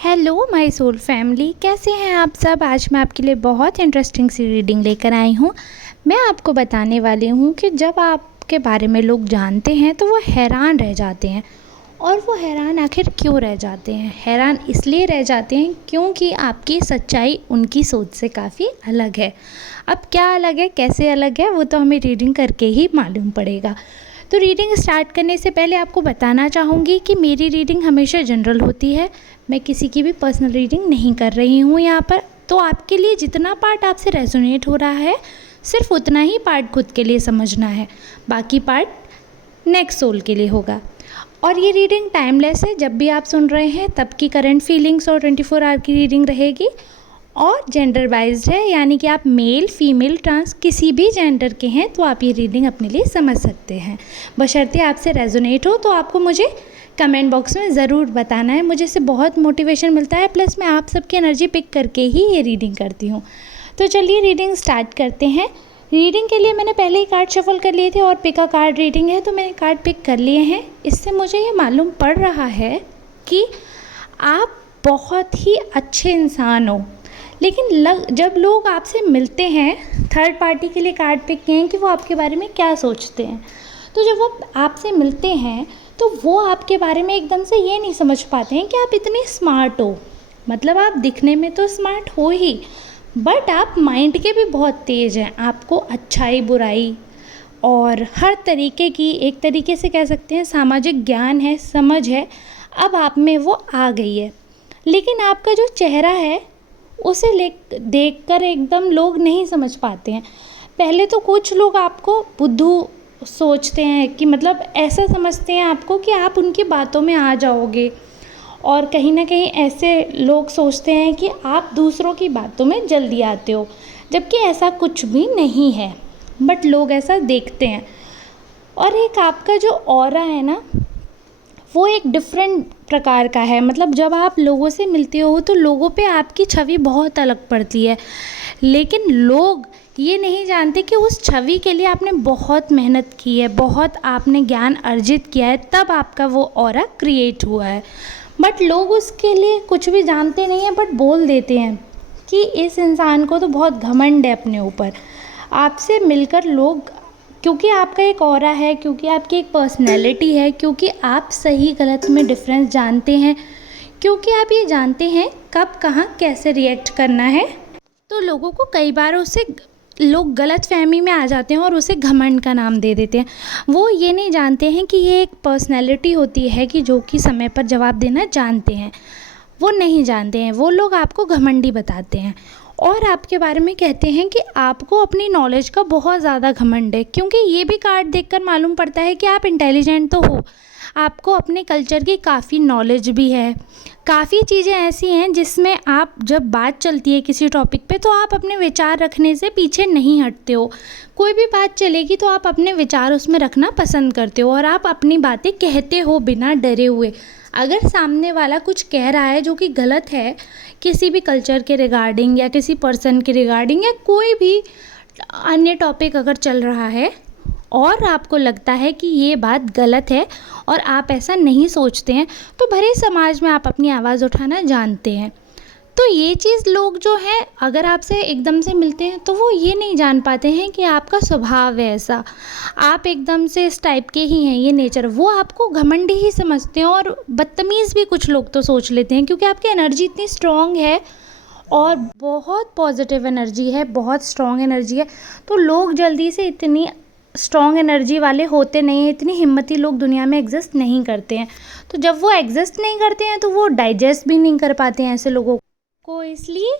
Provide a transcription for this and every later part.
Hello my soul family, कैसे हैं आप सब। आज मैं आपके लिए बहुत इंटरेस्टिंग सी रीडिंग लेकर आई हूँ। मैं आपको बताने वाली हूँ कि जब आपके बारे में लोग जानते हैं तो वो हैरान रह जाते हैं। और वो हैरान आखिर क्यों रह जाते हैं? हैरान इसलिए रह जाते हैं क्योंकि आपकी सच्चाई उनकी सोच से काफ़ी अलग है। अब क्या अलग है, कैसे अलग है, वो तो हमें रीडिंग करके ही मालूम पड़ेगा। तो रीडिंग स्टार्ट करने से पहले आपको बताना चाहूँगी कि मेरी रीडिंग हमेशा जनरल होती है। मैं किसी की भी पर्सनल रीडिंग नहीं कर रही हूँ यहाँ पर। तो आपके लिए जितना पार्ट आपसे रेजोनेट हो रहा है, सिर्फ उतना ही पार्ट खुद के लिए समझना है, बाकी पार्ट नेक्स्ट सोल के लिए होगा। और ये रीडिंग टाइमलेस है, जब भी आप सुन रहे हैं तब की करंट फीलिंग्स और 24 आवर की रीडिंग रहेगी। और जेंडर वाइज्ड है, यानी कि आप मेल फीमेल ट्रांस किसी भी जेंडर के हैं तो आप ये रीडिंग अपने लिए समझ सकते हैं, बशर्ते आपसे रेजोनेट हो। तो आपको मुझे कमेंट बॉक्स में ज़रूर बताना है, मुझे इससे बहुत मोटिवेशन मिलता है, प्लस मैं आप सबकी एनर्जी पिक करके ही ये रीडिंग करती हूँ। तो चलिए रीडिंग स्टार्ट करते हैं। रीडिंग के लिए मैंने पहले ही कार्ड शफल कर लिए थे और पिक अ कार्ड रीडिंग है तो मैंने कार्ड पिक कर लिए हैं। इससे मुझे ये मालूम पड़ रहा है कि आप बहुत ही अच्छे इंसान हो, लेकिन जब लोग आपसे मिलते हैं, थर्ड पार्टी के लिए कार्ड पिक किए हैं कि वो आपके बारे में क्या सोचते हैं। तो जब वो आपसे मिलते हैं तो वो आपके बारे में एकदम से ये नहीं समझ पाते हैं कि आप इतने स्मार्ट हो। मतलब आप दिखने में तो स्मार्ट हो ही, बट आप माइंड के भी बहुत तेज़ हैं। आपको अच्छाई बुराई और हर तरीके की, एक तरीके से कह सकते हैं सामाजिक ज्ञान है, समझ है, अब आप में वो आ गई है। लेकिन आपका जो चेहरा है उसे देखकर एकदम लोग नहीं समझ पाते हैं। पहले तो कुछ लोग आपको बुद्धू सोचते हैं कि मतलब ऐसा समझते हैं आपको कि आप उनकी बातों में आ जाओगे, और कहीं ना कहीं ऐसे लोग सोचते हैं कि आप दूसरों की बातों में जल्दी आते हो, जबकि ऐसा कुछ भी नहीं है, बट लोग ऐसा देखते हैं। और एक आपका जो ऑरा है ना, वो एक डिफरेंट प्रकार का है। मतलब जब आप लोगों से मिलते हो तो लोगों पे आपकी छवि बहुत अलग पड़ती है, लेकिन लोग ये नहीं जानते कि उस छवि के लिए आपने बहुत मेहनत की है, बहुत आपने ज्ञान अर्जित किया है, तब आपका वो ऑरा क्रिएट हुआ है। बट लोग उसके लिए कुछ भी जानते नहीं हैं, बट बोल देते हैं कि इस इंसान को तो बहुत घमंड है अपने ऊपर। आपसे मिलकर लोग, क्योंकि आपका एक ऑरा है, क्योंकि आपकी एक पर्सनैलिटी है, क्योंकि आप सही गलत में डिफरेंस जानते हैं, क्योंकि आप ये जानते हैं कब कहाँ कैसे रिएक्ट करना है, तो लोगों को कई बार उससे लोग गलत फहमी में आ जाते हैं और उसे घमंड का नाम दे देते हैं। वो ये नहीं जानते हैं कि ये एक पर्सनैलिटी होती है कि जो कि समय पर जवाब देना जानते हैं। वो नहीं जानते हैं, वो लोग आपको घमंडी बताते हैं और आपके बारे में कहते हैं कि आपको अपनी नॉलेज का बहुत ज़्यादा घमंड है। क्योंकि ये भी कार्ड देखकर मालूम पड़ता है कि आप इंटेलिजेंट तो हो, आपको अपने कल्चर की काफ़ी नॉलेज भी है। काफ़ी चीज़ें ऐसी हैं जिसमें आप, जब बात चलती है किसी टॉपिक पे, तो आप अपने विचार रखने से पीछे नहीं हटते हो। कोई भी बात चलेगी तो आप अपने विचार उसमें रखना पसंद करते हो और आप अपनी बातें कहते हो बिना डरे हुए। अगर सामने वाला कुछ कह रहा है जो कि गलत है, किसी भी कल्चर के रिगार्डिंग या किसी पर्सन के रिगार्डिंग या कोई भी अन्य टॉपिक अगर चल रहा है और आपको लगता है कि ये बात गलत है और आप ऐसा नहीं सोचते हैं, तो भले समाज में आप अपनी आवाज़ उठाना जानते हैं। तो ये चीज़ लोग जो हैं अगर आपसे एकदम से मिलते हैं तो वो ये नहीं जान पाते हैं कि आपका स्वभाव है ऐसा, आप एकदम से इस टाइप के ही हैं, ये नेचर। वो आपको घमंडी ही समझते हैं और बदतमीज़ भी कुछ लोग तो सोच लेते हैं, क्योंकि आपकी एनर्जी इतनी स्ट्रॉन्ग है और बहुत पॉजिटिव एनर्जी है, बहुत स्ट्रॉन्ग एनर्जी है। तो लोग जल्दी से इतनी स्ट्रॉन्ग एनर्जी वाले होते नहीं हैं, इतनी हिम्मती लोग दुनिया में एग्जिस्ट नहीं करते हैं। तो जब वो एग्जिस्ट नहीं करते हैं तो वो डाइजेस्ट भी नहीं कर पाते हैं ऐसे लोगों को। इसलिए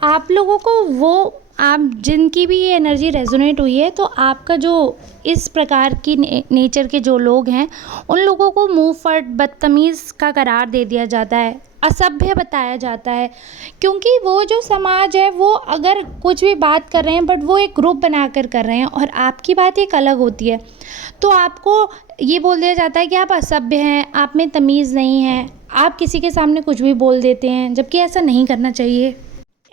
आप लोगों को, वो आप जिनकी भी ये एनर्जी रेजोनेट हुई है, तो आपका जो इस प्रकार की नेचर के जो लोग हैं उन लोगों को मुंह फट बदतमीज़ का करार दे दिया जाता है, असभ्य बताया जाता है। क्योंकि वो जो समाज है वो अगर कुछ भी बात कर रहे हैं बट वो एक ग्रुप बनाकर कर रहे हैं और आपकी बात एक अलग होती है, तो आपको ये बोल दिया जाता है कि आप असभ्य हैं, आप में तमीज़ नहीं है, आप किसी के सामने कुछ भी बोल देते हैं, जबकि ऐसा नहीं करना चाहिए।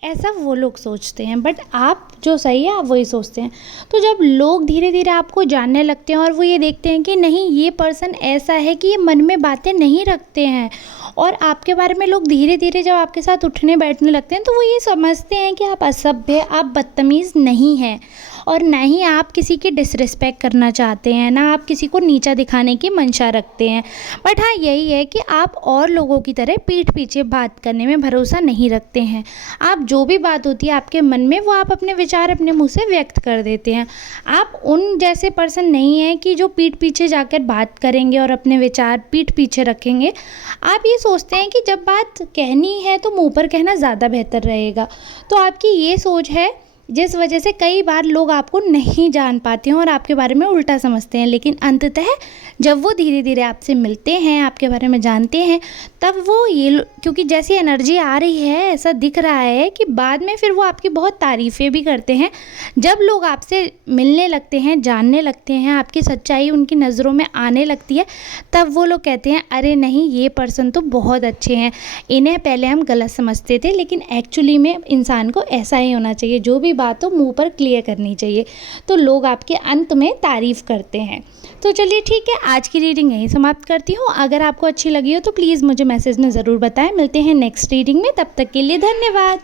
ऐसा वो लोग सोचते हैं, बट आप जो सही है आप वही सोचते हैं। तो जब लोग धीरे धीरे आपको जानने लगते हैं और वो ये देखते हैं कि नहीं, ये पर्सन ऐसा है कि ये मन में बातें नहीं रखते हैं और आपके बारे में लोग धीरे धीरे जब आपके साथ उठने बैठने लगते हैं तो वो ये समझते हैं कि आप असभ्य, आप बदतमीज़ नहीं हैं और ना ही आप किसी की डिसरिस्पेक्ट करना चाहते हैं, ना आप किसी को नीचा दिखाने की मंशा रखते हैं। बट हाँ, यही है कि आप और लोगों की तरह पीठ पीछे बात करने में भरोसा नहीं रखते हैं। आप जो भी बात होती है आपके मन में, वो आप अपने विचार अपने मुँह से व्यक्त कर देते हैं। आप उन जैसे पर्सन नहीं हैं कि जो पीठ पीछे जाकर बात करेंगे और अपने विचार पीठ पीछे रखेंगे। आप ये सोचते हैं कि जब बात कहनी है तो मुँह पर कहना ज़्यादा बेहतर रहेगा। तो आपकी ये सोच है, जिस वजह से कई बार लोग आपको नहीं जान पाते हैं और आपके बारे में उल्टा समझते हैं। लेकिन अंततः जब वो धीरे धीरे आपसे मिलते हैं, आपके बारे में जानते हैं, तब वो क्योंकि जैसी एनर्जी आ रही है, ऐसा दिख रहा है कि बाद में फिर वो आपकी बहुत तारीफ़ें भी करते हैं। जब लोग आपसे मिलने लगते हैं, जानने लगते हैं, आपकी सच्चाई उनकी नज़रों में आने लगती है, तब वो लोग कहते हैं, अरे नहीं, ये पर्सन तो बहुत अच्छे हैं, इन्हें पहले हम गलत समझते थे, लेकिन एक्चुअली में इंसान को ऐसा ही होना चाहिए, जो भी बात हो मुंह पर क्लियर करनी चाहिए। तो लोग आपके अंत में तारीफ़ करते हैं। तो चलिए ठीक है, आज की रीडिंग यहीं समाप्त करती हूँ। अगर आपको अच्छी लगी हो तो प्लीज़ मुझे मैसेज में ज़रूर बताएं। मिलते हैं नेक्स्ट रीडिंग में, तब तक के लिए धन्यवाद।